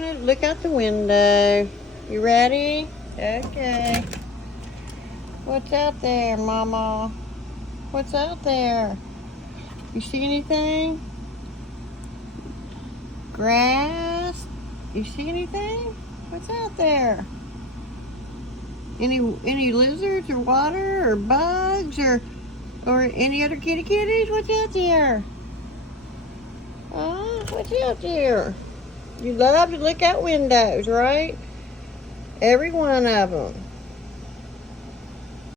gonna look out the window. You ready? Okay. What's out there, Mama? What's out there? You see anything? Grass? You see anything? What's out there? Any lizards or water or bugs or any other kitties? What's out there? What's out there? You love to look out windows, right? Every one of them.